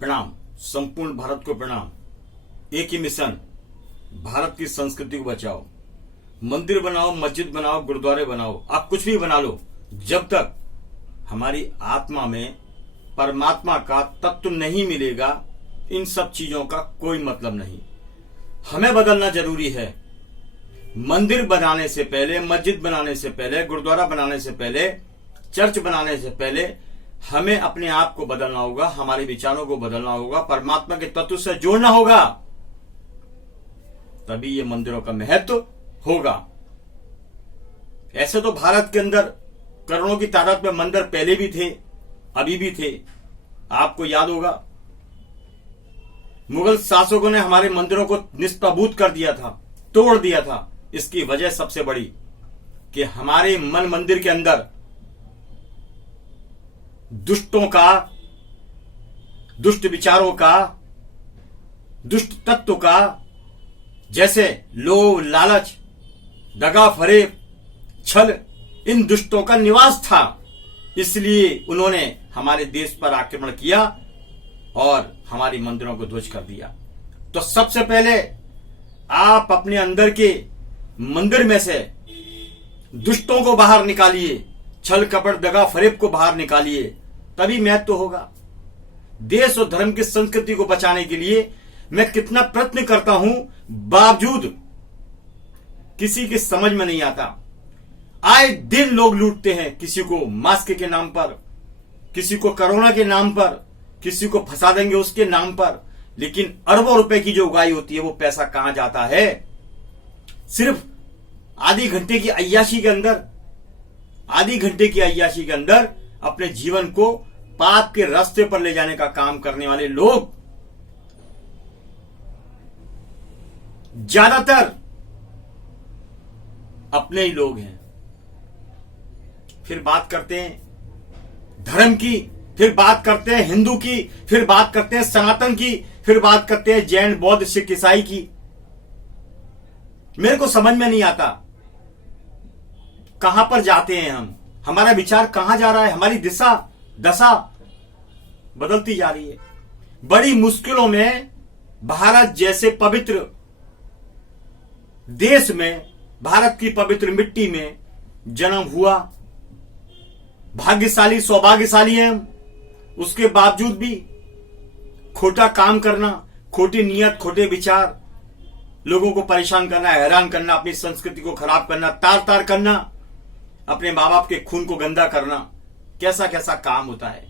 प्रणाम। संपूर्ण भारत को प्रणाम। एक ही मिशन, भारत की संस्कृति को बचाओ। मंदिर बनाओ, मस्जिद बनाओ, गुरुद्वारे बनाओ, आप कुछ भी बना लो, जब तक हमारी आत्मा में परमात्मा का तत्व नहीं मिलेगा, इन सब चीजों का कोई मतलब नहीं। हमें बदलना जरूरी है। मंदिर बनाने से पहले, मस्जिद बनाने से पहले, गुरुद्वारा बनाने से पहले, चर्च बनाने से पहले हमें अपने आप को बदलना होगा, हमारे विचारों को बदलना होगा, परमात्मा के तत्व से जोड़ना होगा, तभी ये मंदिरों का महत्व होगा। ऐसे तो भारत के अंदर करोड़ों की तादाद में मंदिर पहले भी थे, अभी भी थे। आपको याद होगा, मुगल शासकों ने हमारे मंदिरों को निस्ताबूत कर दिया था, तोड़ दिया था। इसकी वजह सबसे बड़ी कि हमारे मन मंदिर के अंदर दुष्टों का, दुष्ट विचारों का, दुष्ट तत्व का, जैसे लोभ, लालच, दगा फरेब, छल, इन दुष्टों का निवास था। इसलिए उन्होंने हमारे देश पर आक्रमण किया और हमारी मंदिरों को ध्वस्त कर दिया। तो सबसे पहले आप अपने अंदर के मंदिर में से दुष्टों को बाहर निकालिए, छल कपट दगा फरेब को बाहर निकालिए, तभी महत्व होगा। देश और धर्म की संस्कृति को बचाने के लिए मैं कितना प्रयत्न करता हूं, बावजूद किसी की समझ में नहीं आता। आए दिन लोग लूटते हैं, किसी को मास्क के नाम पर, किसी को कोरोना के नाम पर, किसी को फंसा देंगे उसके नाम पर। लेकिन अरबों रुपए की जो उगाई होती है, वो पैसा कहां जाता है? सिर्फ आधी घंटे की अय्याशी के अंदर, आधी घंटे की अय्याशी के अंदर अपने जीवन को पाप के रास्ते पर ले जाने का काम करने वाले लोग ज्यादातर अपने ही लोग हैं। फिर बात करते हैं धर्म की, फिर बात करते हैं हिंदू की, फिर बात करते हैं सनातन की, फिर बात करते हैं जैन, बौद्ध, सिख, ईसाई की। मेरे को समझ में नहीं आता कहां पर जाते हैं हम, हमारा विचार कहां जा रहा है, हमारी दिशा दशा बदलती जा रही है। बड़ी मुश्किलों में भारत जैसे पवित्र देश में, भारत की पवित्र मिट्टी में जन्म हुआ। भाग्यशाली, सौभाग्यशाली हैं हम। उसके बावजूद भी खोटा काम करना, खोटी नीयत, खोटे विचार, लोगों को परेशान करना, हैरान करना, अपनी संस्कृति को खराब करना, तार तार करना, अपने माँ बाप के खून को गंदा करना, कैसा कैसा काम होता है।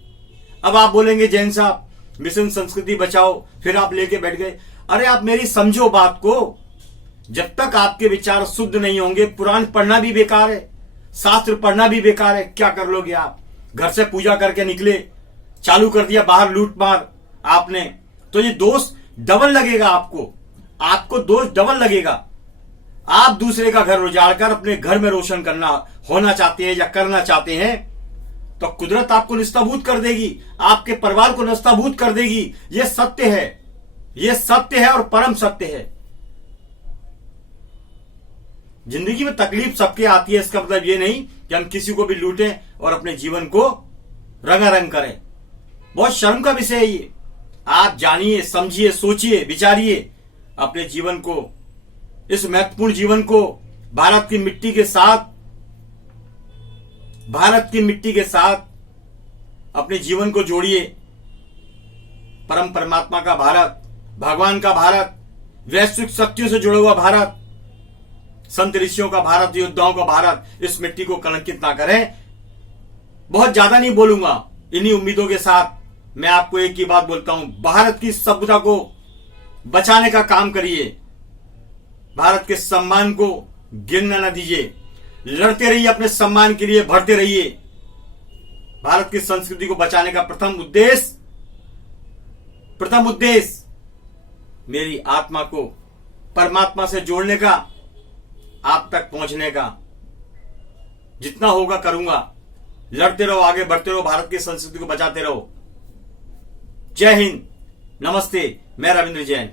अब आप बोलेंगे जैन साहब मिशन संस्कृति बचाओ, फिर आप लेके बैठ गए। अरे आप मेरी समझो बात को। जब तक आपके विचार शुद्ध नहीं होंगे, पुराण पढ़ना भी बेकार है, शास्त्र पढ़ना भी बेकार है। क्या कर लोगे आप? घर से पूजा करके निकले, चालू कर दिया बाहर लूट मार आपने, तो ये दोष डबल लगेगा आपको, आपको दोष डबल लगेगा। आप दूसरे का घर उजाड़कर अपने घर में रोशन करना होना चाहते हैं या करना चाहते हैं, तो कुदरत आपको निस्ताबूत कर देगी, आपके परिवार को निस्ताबूत कर देगी। यह सत्य है, यह सत्य है और परम सत्य है। जिंदगी में तकलीफ सबके आती है, इसका मतलब यह नहीं कि हम किसी को भी लूटें और अपने जीवन को रंगारंग करें। बहुत शर्म का विषय है ये। आप जानिए, समझिए, सोचिए, विचारिए अपने जीवन को, इस महत्वपूर्ण जीवन को भारत की मिट्टी के साथ, भारत की मिट्टी के साथ अपने जीवन को जोड़िए। परम परमात्मा का भारत, भगवान का भारत, वैश्विक शक्तियों से जुड़ा हुआ भारत, संत ऋषियों का भारत, योद्धाओं का भारत, इस मिट्टी को कलंकित ना करें। बहुत ज्यादा नहीं बोलूंगा। इन्हीं उम्मीदों के साथ मैं आपको एक ही बात बोलता हूं, भारत की सभ्यता को बचाने का काम करिए। भारत के सम्मान को गिरने न दीजिए। लड़ते रहिए अपने सम्मान के लिए, बढ़ते रहिए। भारत की संस्कृति को बचाने का प्रथम उद्देश्य मेरी आत्मा को परमात्मा से जोड़ने का, आप तक पहुंचने का। जितना होगा करूंगा। लड़ते रहो, आगे बढ़ते रहो, भारत की संस्कृति को बचाते रहो। जय हिंद, नमस्ते। मैं रविंद्र जैन।